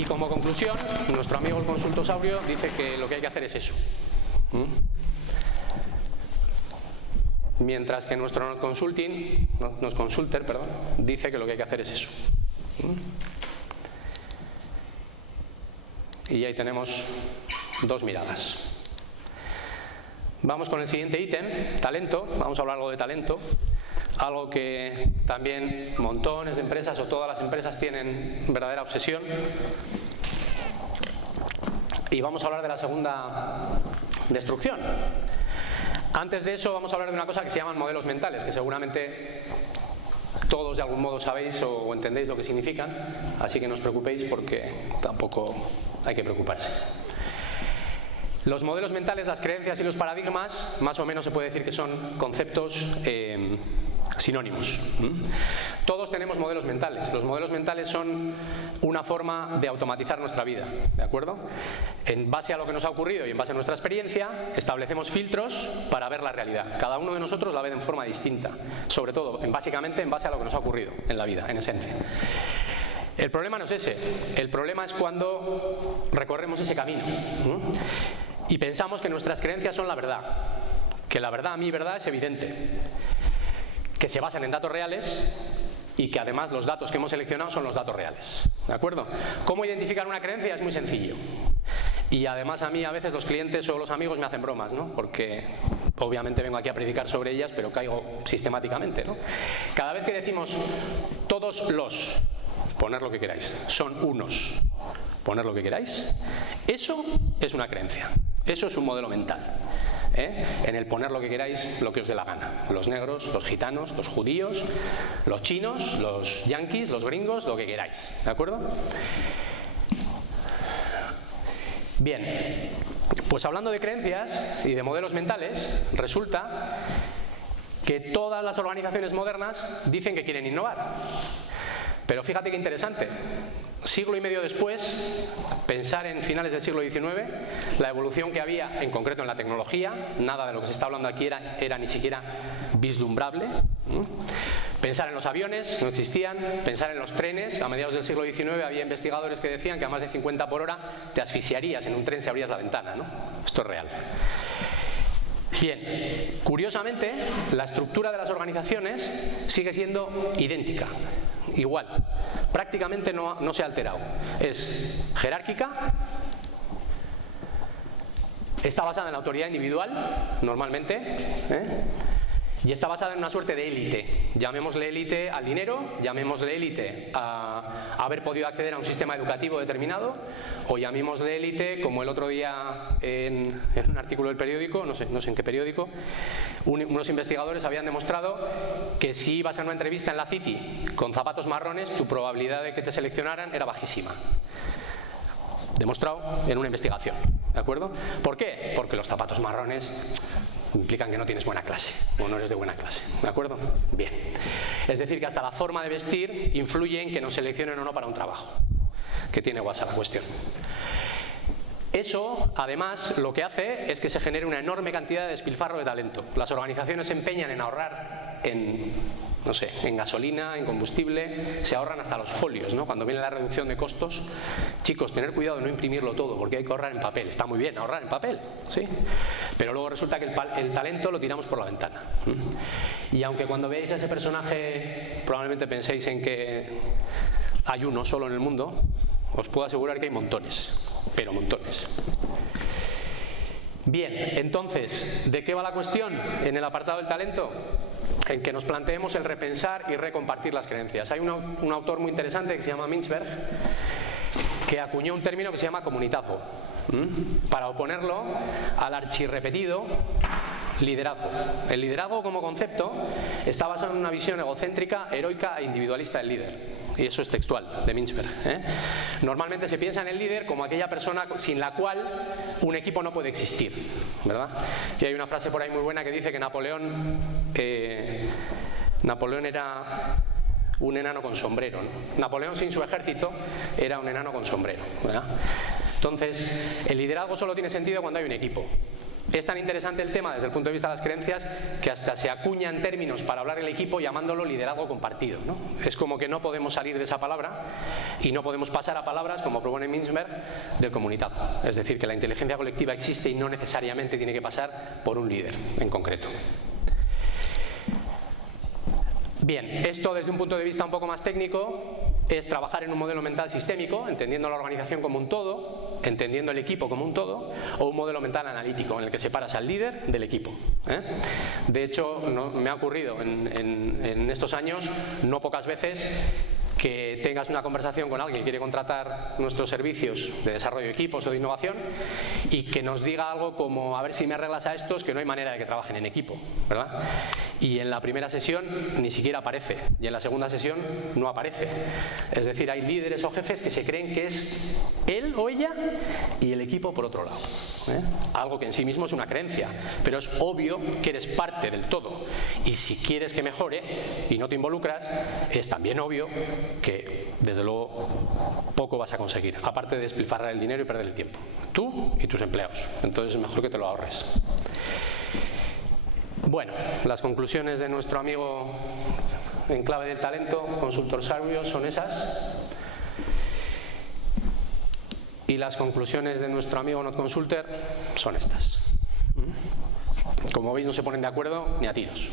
Y como conclusión, nuestro amigo el consultosaurio dice que lo que hay que hacer es eso. Mientras que nuestro consulter, dice que lo que hay que hacer es eso. Y ahí tenemos dos miradas. Vamos con el siguiente ítem, talento. Vamos a hablar algo de talento. Algo que también montones de empresas o todas las empresas tienen verdadera obsesión. Y vamos a hablar de la segunda destrucción. Antes de eso vamos a hablar de una cosa que se llaman modelos mentales, que seguramente todos de algún modo sabéis o entendéis lo que significan, así que no os preocupéis porque tampoco hay que preocuparse. Los modelos mentales, las creencias y los paradigmas, más o menos se puede decir que son conceptos sinónimos. Todos tenemos modelos mentales. Los modelos mentales son una forma de automatizar nuestra vida, ¿de acuerdo? En base a lo que nos ha ocurrido y en base a nuestra experiencia, establecemos filtros para ver la realidad. Cada uno de nosotros la ve de forma distinta, sobre todo, básicamente en base a lo que nos ha ocurrido en la vida, en esencia. El problema no es ese. El problema es cuando recorremos ese camino y pensamos que nuestras creencias son la verdad, que la verdad, mi verdad, es evidente, que se basan en datos reales y que además los datos que hemos seleccionado son los datos reales, ¿de acuerdo? ¿Cómo identificar una creencia? Es muy sencillo. Y además a mí a veces los clientes o los amigos me hacen bromas, ¿no? Porque obviamente vengo aquí a predicar sobre ellas, pero caigo sistemáticamente, ¿no? Cada vez que decimos todos los, poner lo que queráis, son unos, poner lo que queráis, eso es una creencia. Eso es un modelo mental, en el poner lo que queráis, lo que os dé la gana. Los negros, los gitanos, los judíos, los chinos, los yanquis, los gringos, lo que queráis, ¿de acuerdo? Bien, pues hablando de creencias y de modelos mentales, resulta que todas las organizaciones modernas dicen que quieren innovar. Pero fíjate qué interesante. Siglo y medio después, pensar en finales del siglo XIX, la evolución que había, en concreto en la tecnología, nada de lo que se está hablando aquí era ni siquiera vislumbrable. Pensar en los aviones, no existían. Pensar en los trenes, a mediados del siglo XIX había investigadores que decían que a más de 50 por hora te asfixiarías en un tren si abrías la ventana, ¿no? Esto es real. Bien, curiosamente, la estructura de las organizaciones sigue siendo idéntica, igual, prácticamente no se ha alterado. Es jerárquica, está basada en la autoridad individual, normalmente, y está basada en una suerte de élite. Llamémosle élite al dinero, llamémosle élite a haber podido acceder a un sistema educativo determinado, o llamémosle élite, como el otro día en un artículo del periódico, no sé en qué periódico, unos investigadores habían demostrado que si ibas a una entrevista en la City con zapatos marrones, tu probabilidad de que te seleccionaran era bajísima. Demostrado en una investigación, ¿de acuerdo? ¿Por qué? Porque los zapatos marrones implican que no tienes buena clase o no eres de buena clase, ¿de acuerdo? Bien. Es decir, que hasta la forma de vestir influye en que nos seleccionen o no para un trabajo, que tiene WhatsApp la cuestión. Eso, además, lo que hace es que se genere una enorme cantidad de despilfarro de talento. Las organizaciones se empeñan en ahorrar en gasolina, en combustible, se ahorran hasta los folios, ¿no? Cuando viene la reducción de costos, chicos, tener cuidado de no imprimirlo todo, porque hay que ahorrar en papel. Está muy bien ahorrar en papel, ¿sí? Pero luego resulta que el talento lo tiramos por la ventana. Y aunque cuando veáis a ese personaje probablemente penséis en que hay uno solo en el mundo, os puedo asegurar que hay montones, pero montones. Bien, entonces, ¿de qué va la cuestión en el apartado del talento? En que nos planteemos el repensar y recompartir las creencias. Hay un autor muy interesante que se llama Mintzberg, que acuñó un término que se llama comunitazgo, para oponerlo al archirrepetido liderazgo. El liderazgo como concepto está basado en una visión egocéntrica, heroica e individualista del líder. Y eso es textual, de Mintzberg. Normalmente se piensa en el líder como aquella persona sin la cual un equipo no puede existir, ¿verdad? Y hay una frase por ahí muy buena que dice que Napoleón era un enano con sombrero, ¿no? Napoleón sin su ejército era un enano con sombrero, ¿verdad? Entonces, el liderazgo solo tiene sentido cuando hay un equipo. Es tan interesante el tema desde el punto de vista de las creencias que hasta se acuñan términos para hablar del equipo llamándolo liderazgo compartido, ¿no? Es como que no podemos salir de esa palabra y no podemos pasar a palabras, como propone Mintzberg, del comunitado. Es decir, que la inteligencia colectiva existe y no necesariamente tiene que pasar por un líder en concreto. Bien, esto desde un punto de vista un poco más técnico es trabajar en un modelo mental sistémico, entendiendo la organización como un todo, entendiendo el equipo como un todo, o un modelo mental analítico en el que separas al líder del equipo. De hecho, me ha ocurrido en estos años, no pocas veces, que tengas una conversación con alguien que quiere contratar nuestros servicios de desarrollo de equipos o de innovación y que nos diga algo como: a ver si me arreglas a estos, que no hay manera de que trabajen en equipo, ¿verdad? Y en la primera sesión ni siquiera aparece, y en la segunda sesión no aparece. Es decir, hay líderes o jefes que se creen que es él o ella y el equipo por otro lado, algo que en sí mismo es una creencia, pero es obvio que eres parte del todo, y si quieres que mejore y no te involucras, es también obvio que desde luego poco vas a conseguir, aparte de despilfarrar el dinero y perder el tiempo, tú y tus empleados. Entonces es mejor que te lo ahorres. Bueno, las conclusiones de nuestro amigo en clave del talento, consultor sabio, son esas. Y las conclusiones de nuestro amigo Not Consulter son estas. Como veis, no se ponen de acuerdo ni a tiros.